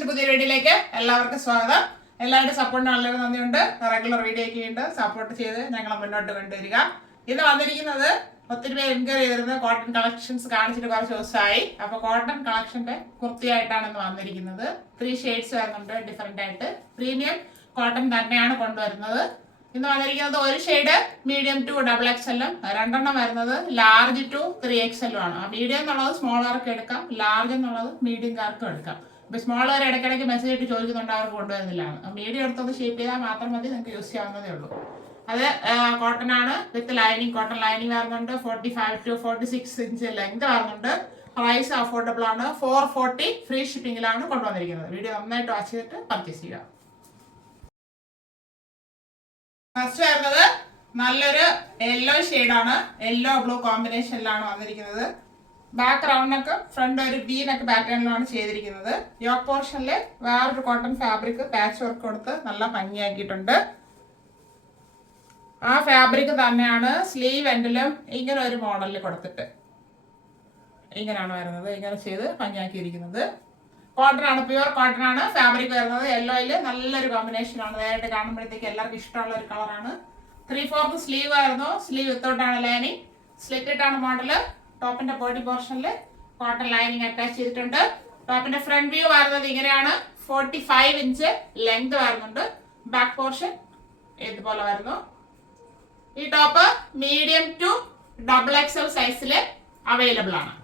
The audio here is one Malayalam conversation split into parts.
കളക്ഷൻ പുതിയ വീഡിയോയിലേക്ക് എല്ലാവർക്കും സ്വാഗതം. എല്ലാവരുടെ സപ്പോർട്ടിന് വളരെ നന്ദിയുണ്ട്. റെഗുലർ വീഡിയോയ്ക്ക് വേണ്ടി സപ്പോർട്ട് ചെയ്ത് ഞങ്ങളെ മുന്നോട്ട് കൊണ്ടുവരിക. ഇന്ന് വന്നിരിക്കുന്നത് ഒത്തിരി പേര് എൻക്വയറി ചെയ്തിരുന്നത് കോട്ടൺ കളക്ഷൻസ് കാണിച്ചിട്ട് കുറച്ച് ദിവസമായി. അപ്പൊ കോട്ടൺ കളക്ഷന്റെ കുർത്തിയായിട്ടാണ് ഇന്ന് വന്നിരിക്കുന്നത്. 3 ഷെയ്ഡ്സ് വരുന്നുണ്ട് ഡിഫറെന്റ് ആയിട്ട്. പ്രീമിയം കോട്ടൺ തന്നെയാണ് കൊണ്ടുവരുന്നത്. ഇന്ന് വന്നിരിക്കുന്നത് ഒരു ഷെയ്ഡ് മീഡിയം ടു XXL, രണ്ടെണ്ണം വരുന്നത് ലാർജ് ടു 3XL ആണ്. മീഡിയം എന്നുള്ളത് സ്മോളർക്ക് എടുക്കാം, ലാർജ് എന്നുള്ളത് മീഡിയംകാർക്കും എടുക്കാം. ഇപ്പൊ സ്മോളർ ഇടയ്ക്കിടയ്ക്ക് മെസ്സേജ് ഇട്ട് ചോദിക്കുന്നുണ്ട്, അവർക്ക് കൊണ്ടുവരുന്നില്ല. മീഡിയം എടുത്തത് ഷേപ്പ് ചെയ്താൽ മാത്രം മതി, നിങ്ങൾക്ക് യൂസ് ചെയ്യാവുന്നതേ ഉള്ളൂ. അത് കോട്ടൺ ആണ് വിത്ത് ലൈനിങ്. കോട്ടൺ ലൈനിങ് വരുന്നുണ്ട്. 45 to 46 ഇഞ്ച് ലെങ്ത് വരുന്നുണ്ട്. പ്രൈസ് അഫോർഡബിൾ ആണ്. 440 ഫ്രീ ഷിപ്പിംഗിലാണ് കൊണ്ടുവന്നിരിക്കുന്നത്. വീഡിയോ നന്നായിട്ട് വാച്ച് ചെയ്തിട്ട് പർച്ചേസ് ചെയ്യുക. ഫസ്റ്റ് വരുന്നത് നല്ലൊരു യെല്ലോ ഷെയ്ഡാണ്. യെല്ലോ ബ്ലൂ കോമ്പിനേഷനിലാണ് വന്നിരിക്കുന്നത്. ബാക്ക് റൗണ്ട് നെക്ക്, ഫ്രണ്ട് ഒരു വി നെക്ക് പാറ്റേണിലാണ് ചെയ്തിരിക്കുന്നത്. യോക്ക് പോർഷനിൽ വേറൊരു കോട്ടൺ ഫാബ്രിക് പാച്ച് വർക്ക് കൊടുത്ത് നല്ല ഭംഗിയാക്കിയിട്ടുണ്ട്. ആ ഫാബ്രിക് തന്നെയാണ് സ്ലീവ് എൻഡിലും ഇങ്ങനെ ഒരു മോഡലിൽ കൊടുത്തിട്ട് ഇങ്ങനെയാണ് വരുന്നത്. ഇങ്ങനെ ചെയ്ത് ഭംഗിയാക്കിയിരിക്കുന്നത്. കോട്ടൺ ആണ്, പ്യുവർ കോട്ടൺ ആണ് ഫാബ്രിക് വരുന്നത്. യെല്ലോയിൽ നല്ലൊരു കോമ്പിനേഷൻ ആണ്. നേരിട്ട് കാണുമ്പോഴത്തേക്ക് എല്ലാവർക്കും ഇഷ്ടമുള്ള ഒരു കളറാണ്. 3/4 സ്ലീവ് ആയിരുന്നു. സ്ലീവ് വിത്തൗട്ടാണ് ലൈനിങ്. സ്ലിറ്റിട്ടാണ് മോഡല്. ടോപ്പിന്റെ ബോഡി പോർഷനിൽ കോട്ടൺ ലൈനിങ് അറ്റാച്ച് ചെയ്തിട്ടുണ്ട്. ടോപ്പിന്റെ ഫ്രണ്ട് വ്യൂ വരുന്നത് ഇങ്ങനെയാണ്. 45 ഇഞ്ച് ലെങ്ത് വരുന്നുണ്ട്. ബാക്ക് പോർഷൻ ഇതുപോലെ വരുന്നു. ഈ ടോപ്പ് മീഡിയം ടു XXL സൈസിൽ അവൈലബിൾ ആണ്.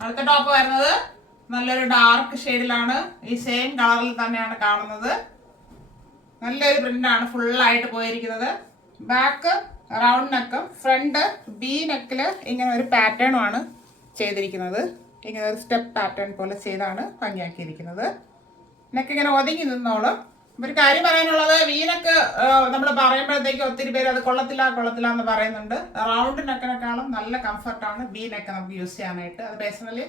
അടുത്ത ടോപ്പ് വരുന്നത് നല്ലൊരു ഡാർക്ക് ഷെയ്ഡിലാണ്. ഈ സെയിം കളറിൽ തന്നെയാണ് കാണുന്നത്. നല്ലൊരു പ്രിന്റ് ആണ് ഫുള്ളായിട്ട് പോയിരിക്കുന്നത്. ബാക്ക് റൗണ്ട് നെക്കും ഫ്രണ്ട് ബി നെക്കില് ഇങ്ങനെ ഒരു പാറ്റേണും ആണ് ചെയ്തിരിക്കുന്നത്. ഇങ്ങനെ ഒരു സ്റ്റെപ്പ് പാറ്റേൺ പോലെ ചെയ്താണ് ഭംഗിയാക്കിയിരിക്കുന്നത്. നെക്ക് ഇങ്ങനെ ഒതുങ്ങി നിന്നോളും. ഒരു കാര്യം പറയാനുള്ളത്, വീനൊക്കെ നമ്മൾ പറയുമ്പോഴത്തേക്ക് ഒത്തിരി പേര് അത് കൊള്ളത്തില്ല എന്ന് പറയുന്നുണ്ട്. റൗണ്ട് നെക്കിനെക്കാളും നല്ല കംഫർട്ടാണ് ബി നെക്ക് നമുക്ക് യൂസ് ചെയ്യാനായിട്ട്. അത് പേഴ്സണലി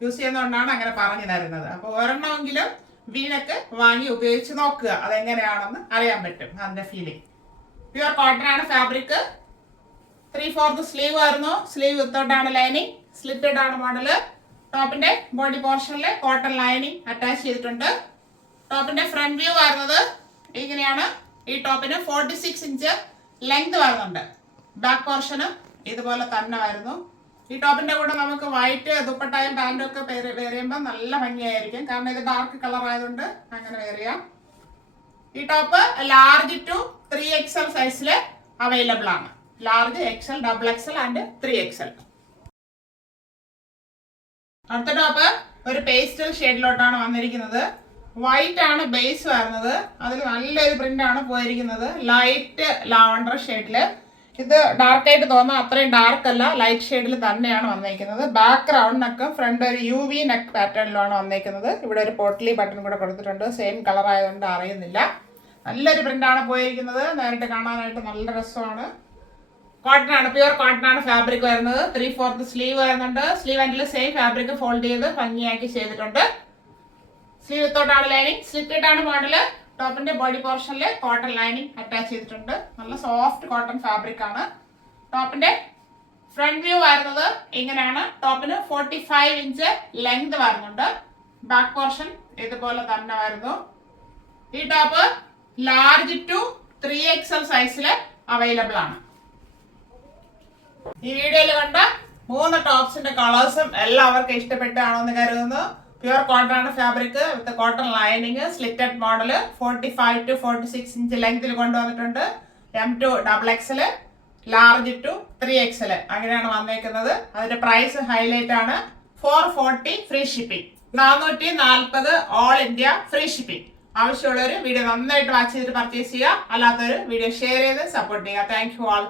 യൂസ് ചെയ്യുന്നതുകൊണ്ടാണ് അങ്ങനെ പറഞ്ഞു തരുന്നത്. അപ്പോൾ ഒരെണ്ണമെങ്കിലും ബി നെക്ക് വാങ്ങി ഉപയോഗിച്ച് നോക്കുക, അതെങ്ങനെയാണെന്ന് അറിയാൻ പറ്റും അതിന്റെ ഫീലിംഗ്. പ്യുവർ കോട്ടൺ ആണ് ഫാബ്രിക്. 3/4 സ്ലീവ് ആയിരുന്നു. സ്ലീവ് വിത്തൗട്ടാണ് ലൈനിങ്. സ്ലിറ്റഡ് ആണ് മോഡല്. ടോപ്പിന്റെ ബോഡി പോർഷനിൽ കോട്ടൺ ലൈനിങ് അറ്റാച്ച് ചെയ്തിട്ടുണ്ട്. ടോപ്പിന്റെ ഫ്രണ്ട് വ്യൂ വരുന്നത് ഇങ്ങനെയാണ്. ഈ ടോപ്പിന് 46 ഇഞ്ച് ലെങ്ത് വരുന്നുണ്ട്. ബാക്ക് പോർഷന് ഇതുപോലെ തന്നെ വരുന്നു. ഈ ടോപ്പിന്റെ കൂടെ നമുക്ക് വൈറ്റ് ദുപ്പട്ടയും പാന്റും ഒക്കെ വെയർ ചെയ്യുമ്പോൾ നല്ല ഭംഗിയായിരിക്കും. കാരണം ഇത് ഡാർക്ക് കളർ ആയതുകൊണ്ട് അങ്ങനെ വെയർ ചെയ്യാം. ഈ ടോപ്പ് ലാർജ് ടു 3XL സൈസിൽ അവൈലബിൾ ആണ്. Large, XL, XXL and 3XL. അടുത്ത ടോപ്പ് ഒരു പേസ്റ്റൽ ഷെയ്ഡിലോട്ടാണ് വന്നിരിക്കുന്നത്. വൈറ്റ് ആണ് ബേസ് വരുന്നത്. അതിൽ നല്ലൊരു പ്രിന്റ് ആണ് പോയിരിക്കുന്നത്. ലൈറ്റ് ലാവണ്ടർ ഷെയ്ഡില്. ഇത് ഡാർക്ക് ആയിട്ട് തോന്നാം, അത്രയും ഡാർക്ക് അല്ല, ലൈറ്റ് ഷെയ്ഡിൽ തന്നെയാണ് വന്നിരിക്കുന്നത്. ബാക്ക് റൗണ്ട് നെക്കും ഫ്രണ്ട് ഒരു UV നെക്ക് പാറ്റേണിലാണ് വന്നിരിക്കുന്നത്. ഇവിടെ ഒരു പോട്ട്ലി ബട്ടൺ കൂടെ കൊടുത്തിട്ടുണ്ട്. സെയിം കളർ ആയതുകൊണ്ട് അറിയുന്നില്ല. നല്ലൊരു പ്രിന്റ് ആണ് പോയിരിക്കുന്നത്. നേരിട്ട് കാണാനായിട്ട് നല്ല രസമാണ്. കോട്ടൺ ആണ്, പ്യുവർ കോട്ടൺ ആണ് ഫാബ്രിക് വരുന്നത്. 3/4 സ്ലീവ് വരുന്നുണ്ട്. സ്ലീവ് എൻഡിൽ സെയിം ഫാബ്രിക് ഫോൾഡ് ചെയ്ത് ഭംഗിയാക്കി ചെയ്തിട്ടുണ്ട്. സ്ലീവ് വിത്തൗട്ടാണ് ലൈനിങ്. Slitted model. ടോപ്പിന്റെ ബോഡി പോർഷനിൽ കോട്ടൺ ലൈനിങ് അറ്റാച്ച് ചെയ്തിട്ടുണ്ട്. നല്ല സോഫ്റ്റ് കോട്ടൺ ഫാബ്രിക് ആണ്. ടോപ്പിന്റെ ഫ്രണ്ട് വ്യൂ വരുന്നത് ഇങ്ങനെയാണ്. ടോപ്പിന് 45 ഇഞ്ച് ലെങ്ത് വരുന്നുണ്ട്. ബാക്ക് പോർഷൻ ഇതുപോലെ തന്നെ വരുന്നു. ഈ ടോപ്പ് ലാർജ് ടു 3XL സൈസിൽ അവൈലബിൾ ആണ്. ഈ വീഡിയോയിൽ കണ്ട 3 ടോപ്സിന്റെ കളേഴ്സും എല്ലാവർക്കും ഇഷ്ടപ്പെട്ടാണോ എന്ന് കരുതുന്നു. പ്യുവർ കോട്ടൺ ആണ് fabric with cotton lining. Slitted model. 45 to 46 inch ലെങ്തിൽ കൊണ്ടുവന്നിട്ടുണ്ട്. M to XXL, large to 3XL അങ്ങനെയാണ് വന്നേക്കുന്നത്. അതിന്റെ പ്രൈസ് ഹൈലൈറ്റ് ആണ്. 440 free shipping. 440 all India free shipping. ആവശ്യമുള്ളവർ വീഡിയോ നന്നായിട്ട് വാച്ച് ചെയ്തിട്ട് പർച്ചേസ് ചെയ്യുക. അല്ലാത്തവർ വീഡിയോ ഷെയർ ചെയ്ത് സപ്പോർട്ട് ചെയ്യുക. Thank you all.